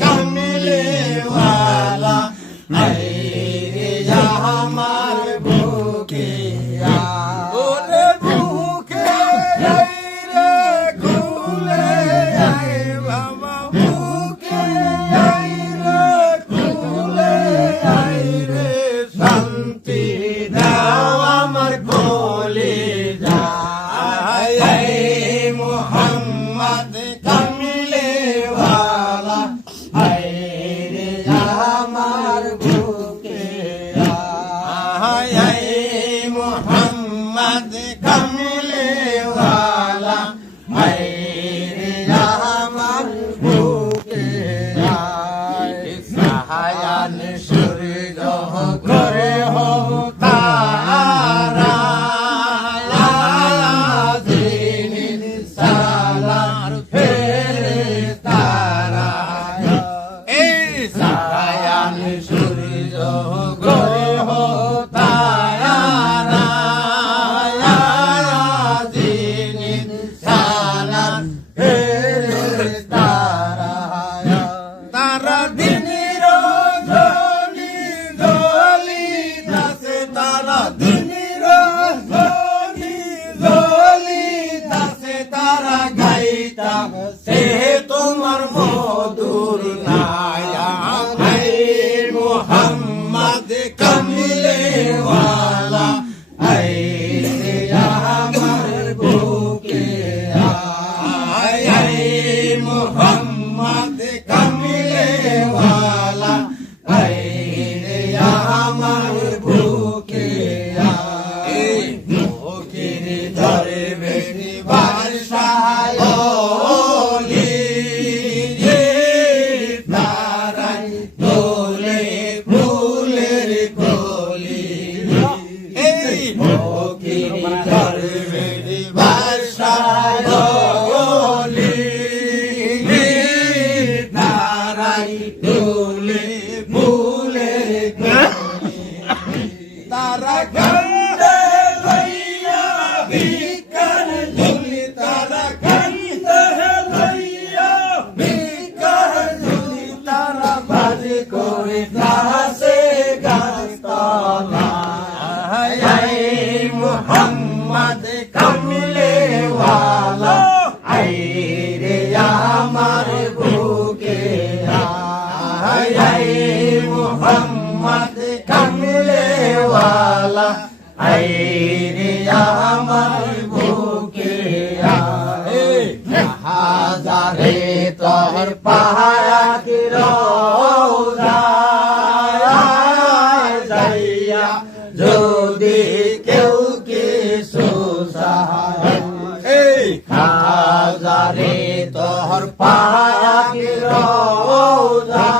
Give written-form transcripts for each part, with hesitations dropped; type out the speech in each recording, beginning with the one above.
कमले वाला रे हमार भूखिया ओरे भूखे रे खुले आए बाबा भूखे रे खुले आए रे शांति दाव আমার কোলে যায় মোহাম্মদ কমলে वाला রে আমার বুকে আয় মোহাম্মদ কমলে वाला রে আমার বুকে সাহায়ান সূর্য করে হো তারা দিন সালার ফেরেশতারা এই সাহায়ান সূর্য করে হো তারা দিন সালার ফেরেশতারা তারা দিনের রজনী জ্বলিতাছে তারা দিনের রজনী জ্বলিতাছে তারা গাইতাছে তোমার মধুর নায়াত হে মোহাম্মদ কমলে वाला হে আমার বুকে আয় মোহাম্মদ কমলে वाला হে আমার বুকে এই বুকের ধরে বেশি বাদশাহ ওলি রে তারাই দোলে ফুলের কলি এই বুকের ধরে বেশি বাদশাহ ওলি রে তারাই দোলে ফুলের কলি তারা কান্দে লইয়া ভিকার ঝুলি তারা কান্দে লইয়া ভিকার ঝুলি তারা বাজি করে দাসে গাছতলা আয় মোহাম্মদ কমলে वाला আয় রে আমার বুকে আয় মোহাম্মদ কমলে वाला আয় রে আমার বুকে হাজারে তোর পাহাড় রওজা যাইয়া যদি কেউ কিছু চায় এই হাজারে তোর পাহাড় রওজা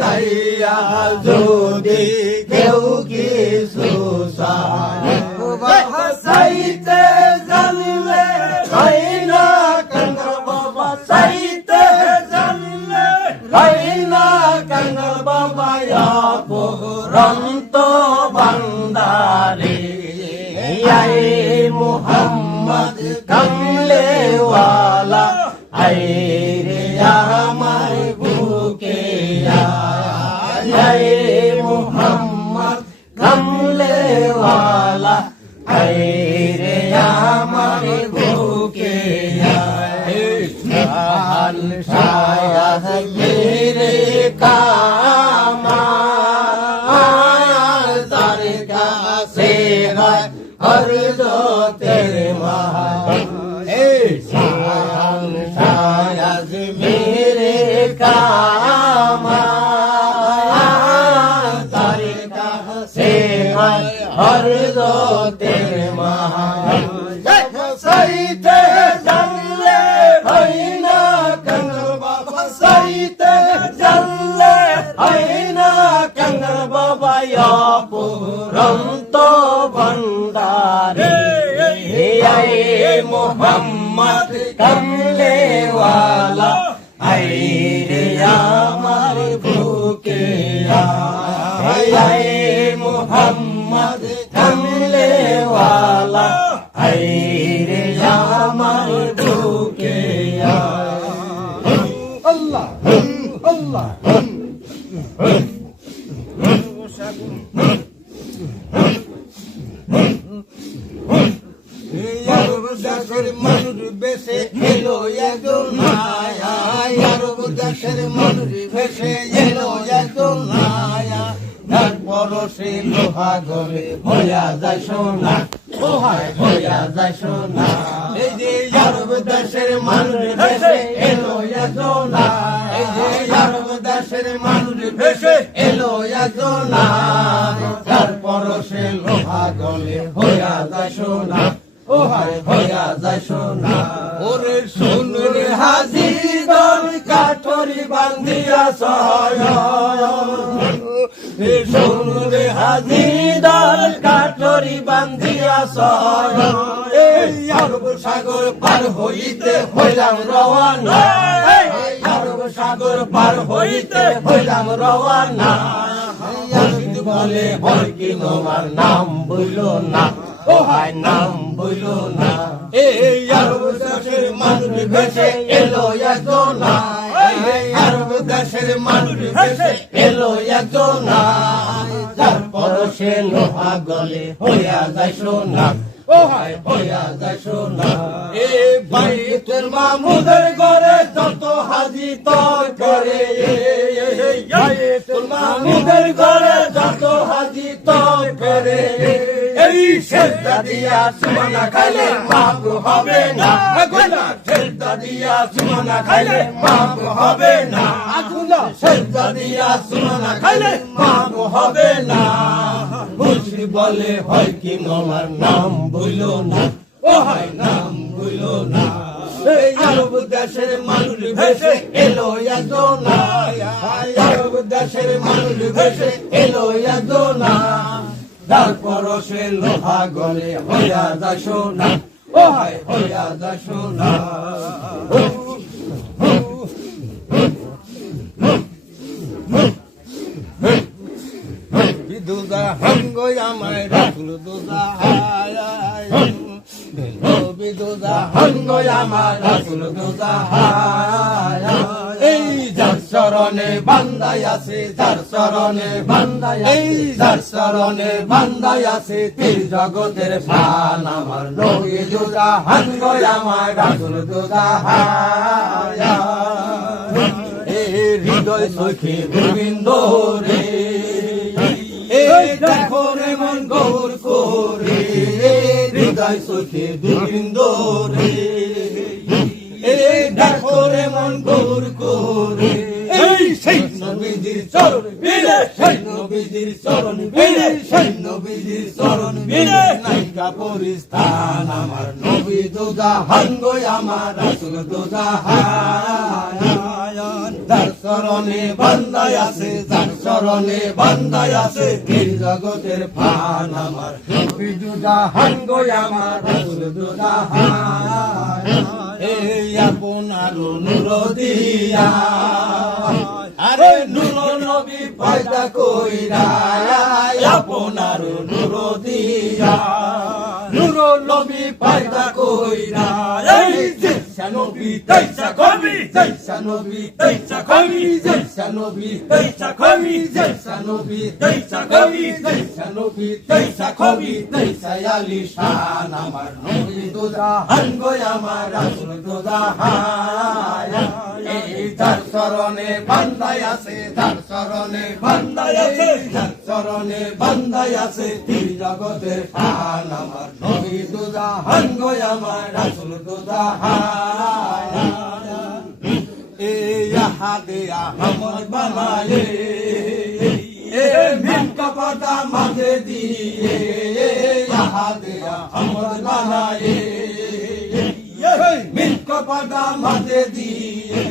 যাইয়া যদি কেউ কিছু চায় সাইতে জানলে হয় না কাঙ্গাল বাবা সাইতে জানলে হয় না কাঙ্গাল বাবা পুরন্ত বান্দারে আয় মোহাম্মদ কমলে वाला আয় রে আমার বুকে আয় মোহাম্মদ কমলে वाला আয় রে আমার বুকে শান শায়াদ মেরে কামা তার কাছে হয় अर्ज तेरे शान शायद मेरे काम तारिका से अर्ज तेरे सही थे जल्ले हैना कंगल बाबा सही थे जल्ले हैना कंगल बाबा या पुरंत भंडारे आए मोहम्मद कमले वाला आए रे আমার বুকে आए मोहम्मद कमले वाला आए रे আমার বুকে আল্লাহ আল্লাহ দেশের মানুষ বেশে এলো একজন নায়া আরব দেশের মানুষ বেশে এলো একজন নায়া তারপর সে লোহা গলে হইয়া যায় সোনা ও হায় হইয়া যায় সোনা এই যে আরব দেশের মানুষ বেশে এলো একজন নায়া এই যে আরব দেশের মানুষ বেশে এলো একজন নায়া তারপর সে লোহা গলে হইয়া যায় সোনা ও হায় হইয়া যায় সোনা ওরে শোন রে হাজি দল কাঠরি বান্ধিয়া সহায় রে শোন রে হাজি দল কাঠরি বান্ধিয়া সহায় এই আরব সাগর পার হইতে হইলাম রওয়ানা এই আরব সাগর পার হইতে হইলাম রওয়ানা বলে হয় কি তোমার নাম বইলো না ও হায় নাম বইলো না এই আরব দেশের মানুষ ভেসে এলো একজন এই আরব দেশের মানুষ ভেসে এলো একজন তারপর সে লোহা গলে হইয়া যায় সোনা ও হায় হইয়া যায় সোনা এ বাইতুল মামুদের ঘরে যত হাজি তর করে বাইতুল মামুদের ঘরে যত হাজি তর করে এই সেজদা দিয়া সুবহানা খাইলে মাফ হবে না সেজদা দিয়া সুবহানা খাইলে মাফ হবে না সেজদা দিয়া সুবহানা খাইলে মাফ হবে না খুশি বলে হয় কি তোমার নাম বইলো না ও হায় নাম বইলো না এই আরব দেশের মানুষ ভেসে এলো একজন আরব দেশের মানুষ ভেসে এলো একজন তারপর সে লোহা গলে হইয়া যায় সোনা ও হায় হইয়া যায় সোনা বিদুদা হঙ্গো আমায় রাখল দুদা বিদুদা হঙ্গো আমার রাখল দুদা এই যার চরণে বান্দাই আছে যার চরণে বান্দাই এই যার চরণে বান্দাই আছে তিন জগতের প্রাণ আমার নবী দুদা হঙ্গো আমার রাখল দুদা হৃদয় সখী গোবিন্দ রে দেখো রে মন গৌর করে হৃদয় সখী গোবিন্দ রে দেখো রে মন গৌর করে এই সেই নবীজির চরণ বিনে সেই নবীজির চরণ বিনে সেই নবীজির চরণ বিনে নাইকা পরিস্থান আমার নবী দুদা হাঙ্গো আমার রাসূল দুদা যার চরণে বান্দায় আছে যার চরণে বান্দায় আছে তিন জগতের প্রাণ আমার নবী দুদা হাঙ্গো আমার রাসূল দুদা এই আপনার নূর দিয়া আরে নূর নবী পয়দা কইরা আপনার নূর দিয়া নূর নবী পয়দা কইরা এই জৈসা নবী তৈসা কবি জৈসা নবী তৈসা কবি জৈসা নবী তৈসা কবি জৈসা নবী তৈসা কবি জৈসা নবী তৈসা কবি তৈসা আলী শান আমার নবী দুদা হাঙ্গো আমার রাসূল দুদা এই যার চরণে বান্দাই আছে যার চরণে বান্দাই আছে যার চরণে বান্দাই আছে তিন জগতের প্রাণ আমার নবী দুদা হাঙ্গো আমার রাসূল দুদা হাদে আহমদ বানায়ে মিন কপটা মাঝে দিয়ে হাদে আহমদ বানায়ে মিন কপটা মাঝে দিয়ে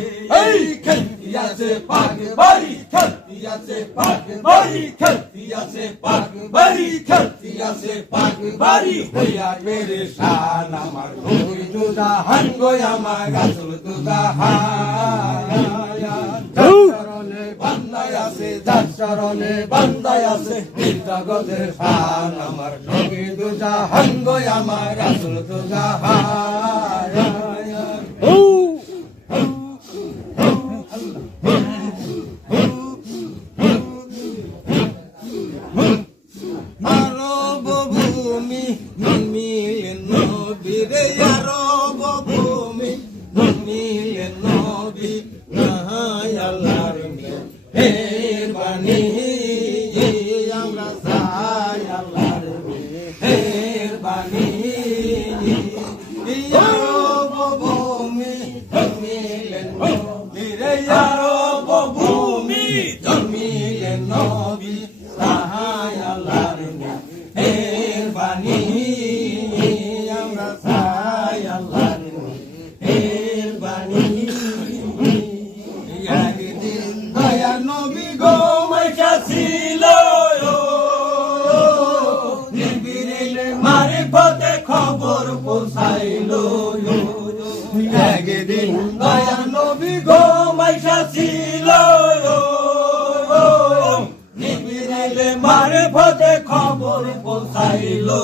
এই খেলতি আছে পাক বাড়ি খেলতি আছে পাক বাড়ি খেলতি আছে পাক বাড়ি খেলতি আছে পাক বাড়ি হইয়া পেরেশান আমার নবী দুদা হাঙ্গো আমার রাসূল দুদা চরণে বান্দায় আছে যার চরণে বান্দায় আছে তিন জগতের প্রাণ আমার নবী দুদা হাঙ্গো আমার রাসূল দুদা নবী চাই আল্লাহর মেহেরবানি আমরা চাই আল্লাহর মেহেরবানি আরব ভূমি জমিলেন নবী রে আরব ভূমি জমিলেন নবী চাই আল্লাহর মেহেরবানি আমরা চাই আল্লাহর মেহেরবানি একদিন দয়া নবী গো মাইশা ছিল জিবরিল মারিফতে খবর পৌঁছাইলো একদিন দয়া নবী গো মাইশা ছিল জিবরিল মারিফতে খবর পৌঁছাইলো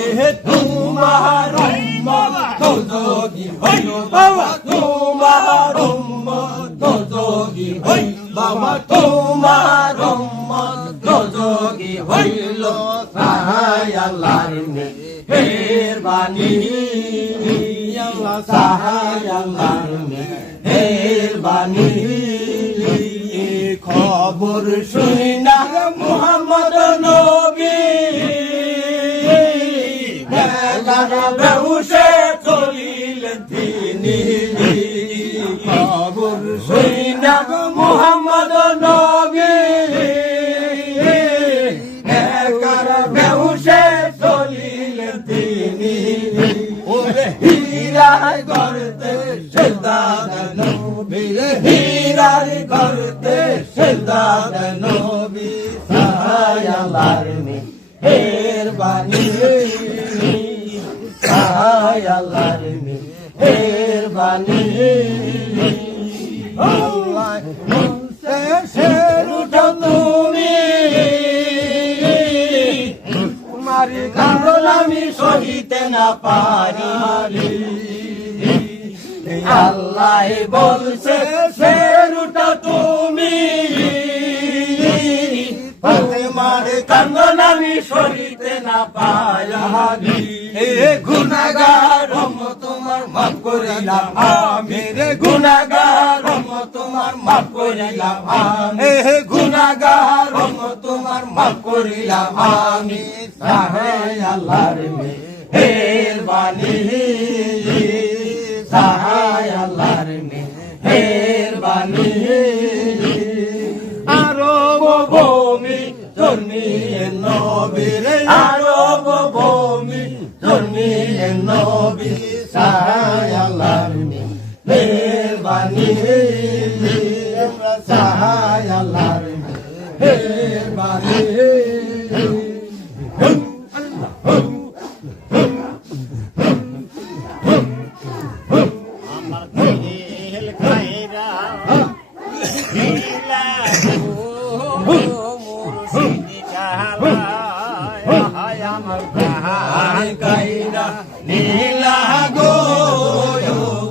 এহে তোমার উম্মত দোজখী হইল বাবা তোমার উম্মত দোজখী হইল বাবা তোমার উম্মত দোজখী হইল চাই আল্লাহর মেহেরবানি আল্লাহ চাই আল্লাহর মেহেরবানি খবর শুনি না মুহাম্মদ নবী বেহুশে চলিলেন তিনি খবর শুনি না মুহাম্মদ নবী বেহুশে চলিলেন তিনি হীরার গর্তে সেজদা দেন নবী হীরার গর্তে সেজদা দেন নবী চাই আল্লাহর মেহেরবানি চাই আল্লাহর মেহেরবানি আল্লাহ শেষের উঠো তুমি তোমারি কারণ আমি সহিতে না পারি আল্লাহ বলছে শের উঠো তুমি তোমার কারণ আমি সহিতে না পারি গুনাহগার তোমার মাফ করিলাম আমি রে গুনাহগার তোমার মাফ করিলাম আমি গুনাহগার তোমার মাফ করিলাম আমি চাই আল্লাহর মেহেরবানি চাই আল্লাহর মেহেরবানি আরব ভূমি জন্মিলেন নবী রে আরব ভূমি জন্মিলেন নবী চাই আল্লাহর মেহেরবানি আমরা চাই আল্লাহর মেহেরবানি আমার দিল খাইরা নীলা মুর্শিদ কাহালায় আমার কাইরা নীলা গো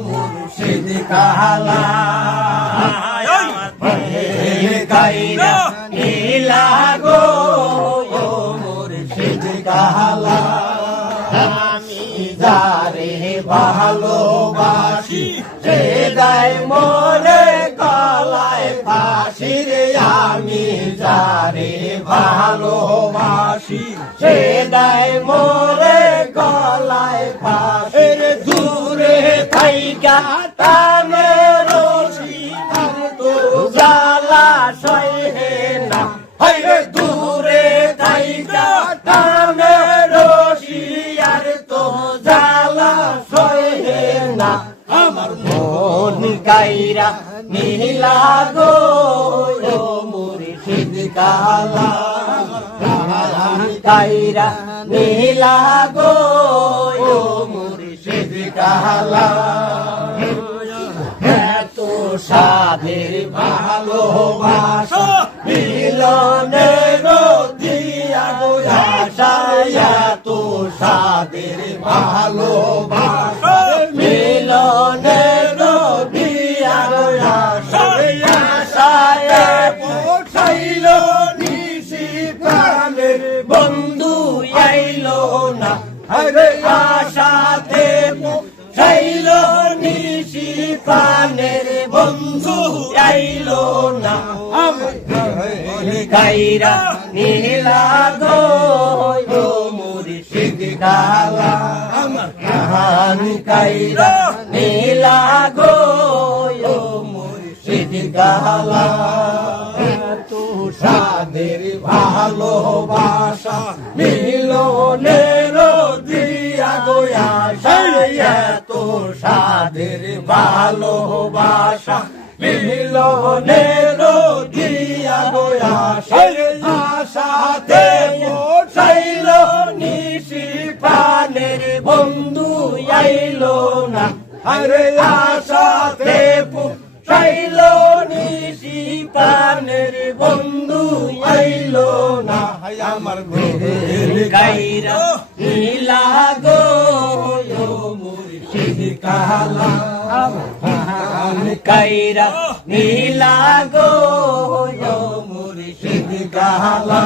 মুর্শিদ কাহালা কাইরা নীলা গো মুর্শিদ কাহালা আমি যারে ভালোবাসি সে দেয় মোরে গলায় ফাঁসি রে আমি যারে ভালোবাসি সে দেয় মোরে গলায় ফাঁসি রে দূরে থাইকা টানে রশি আর তো জ্বালা সহে না হে দূরে থাইকা টানে রশি আর তো জ্বালা সহে না আমার মন কাইরা নীলা গো মুর্শিদ কালা কাইরা নীলা গো মুর্শিদ কালা এত সাধের ভালোবাসা মিলনের দিয়া আশা এত সাধের ভালোবাসা মিলনের দিয়া আশা আশায় পৌঁছাইল নিশি প্রাণের বন্ধু আইলো না আরে আশাতে পৌঁছাইল নিশি প্রাণ প্রাণের বন্ধু আইলো না কাইরা নীলা গো মুর্শিদ কালা কাহানি কাইরা নীলা গো মুর্শিদ কালা তুষাদের ভালোবাসা মিলনের দিয়া গোয়াশা তুষাদের ভালোবাসা মিলনের দিয়া গোয়াশা আশাতে মোসাইল নিশি প্রাণের বন্ধু আইলো না আরে আশাতে পোসাইল নিশি প্রাণের বন্ধু আইলো না আমার গাইরা নীলা গো মুর্শিদ কালা কাইরা নীলা গো মুর্শিদ কালা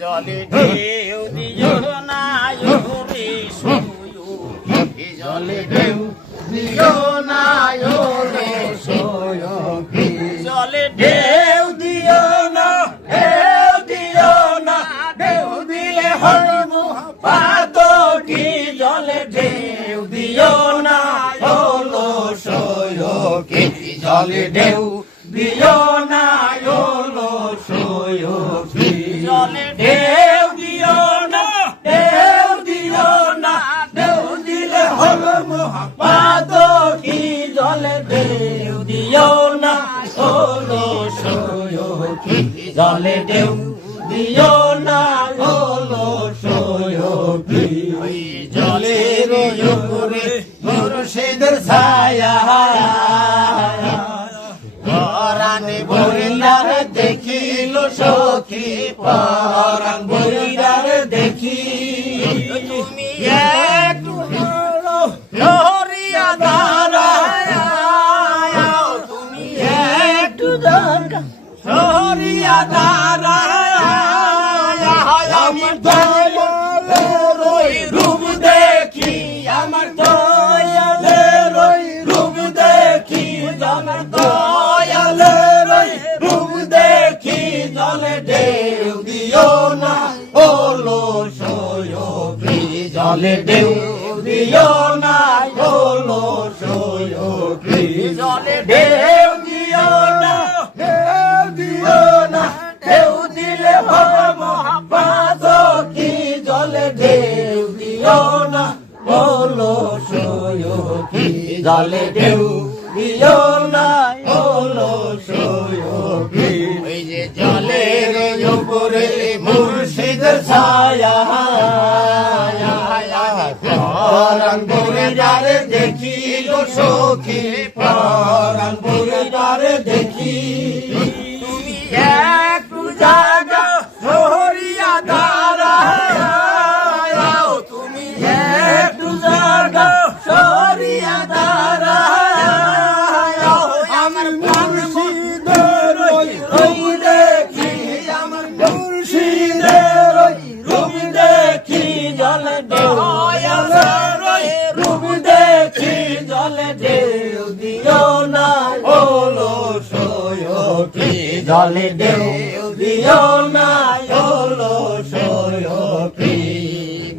জলে ঢেউ দিও না রে সোয়ো জলে ঢেউ দিও না রে সোয়ো জলে ঢেউ দিও না ঢেউ দিলে হইব পাতটি জলে ঢেউ দিও না হলো সোয়ো কি জলে ঢেউ দিও না হলো সোয়ো কি জলে ঢেউ দিও না ঢেউ দিলে হলো মহাপাদ কি জলে ঢেউ দিও না হলো সোয়ো কি জলে ঢেউ দিও না হলো সোয়ো কি জলের উপরে মুর্শিদের ছায়া পরাণে বইলার দেখিল সখী পরাণ বইলার দেখি তুমি একটু লহরিয়া দাঁড়ায় তুমি একটু লহরিয়া দাঁড়ায় আমি দয়ালের রূপ দেখি আমার দয়ালের রূপ দেখি আমার দয়ালের রূপ দেখি জলে ঢেউ দিও না হলো সোয়ো কি জলে ঢেউ দিও না হলো সোয়ো কি জলে ঢেউ দিও না ঢেউ দিলে হবে মহাপাদ কি জলে ঢেউ দিও না হলো সোয়ো কি জলে ঢেউ দিও না হলো সোয়ো কি ওই যে জলের উপরে মুর্শিদের ছায়া পরাণ বইলারে দেখিল সখী পরাণ বইলারে দেখি তুমি একটু জাগা সহরিয়া দাঁড়াও তুমি একটু জাগা সহরিয়া দাঁড়াও আমার মুর্শিদের রূপ দেখি আমার মুর্শিদের রূপ দেখি জলে দয়ালের রূপ দেখি জলে ঢেউ দিও না হলো সোয়ো কি জলে ঢেউ দিও না হলো সোয়ো কি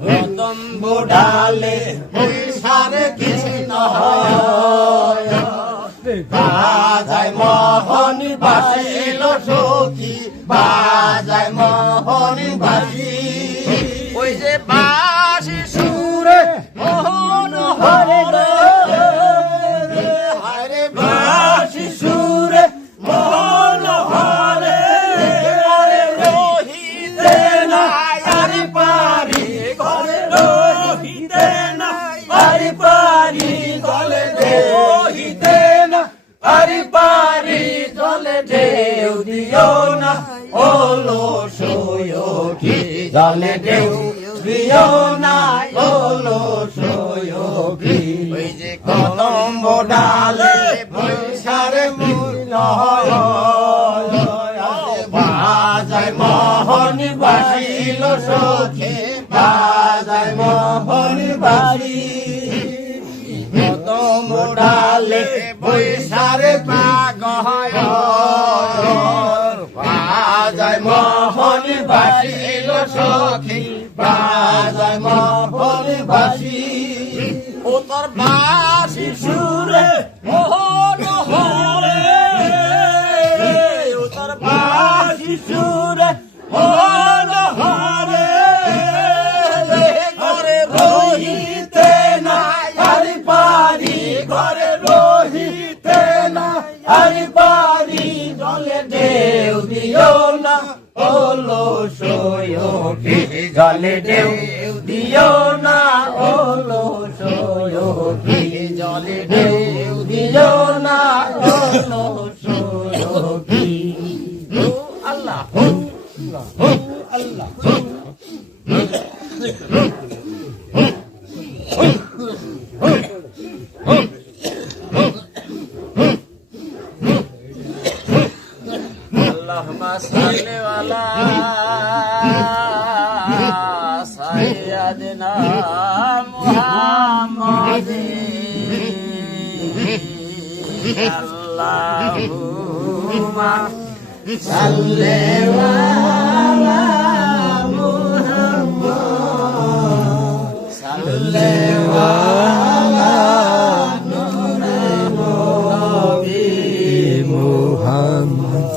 গৌতম বোডালে সারে কৃষ্ণ বাজায় মোহন বাসিল সখী বাজায় মোহন বাসি ওই যে বাসি সুরে মোহন হরে হরে বাসি সুরে মোহন হরে রোহিতে না আরে পারি ঘরে রোহিতে না আরে পারি গলে রোহিতে না আরে পারি জলে ঢেউ দিও না হলো সোয়ো কি জলে ঢেউ দিও না হলো সোয়ো কি ওই যে কদম্ব ডালে বৈশারে মিলন বাজায় মোহন বাসিল সখী বাজায় মোহন বাসি কদম্ব ডালে বৈশারে পাগল বাজায় মোহন বাসিল সখী বাজায় মোহন বাসি ও তোর বাসি সুরে মোহন হরে ও তোর বাসি সুরে মোহন হরে ঘরে রহিতে না আরি পারি ঘরে রহিতে না আরি পারি জলে ঢেউ দিও না ওলো সয়কি জলে ঢেউ দিও না ওলো সয়কি জলে ঢেউ দিও না ওলো সয়কি আল্লাহ আল্লাহ اللهم صل على سيدنا محمد اللهم صل على محمد صل على نور محمد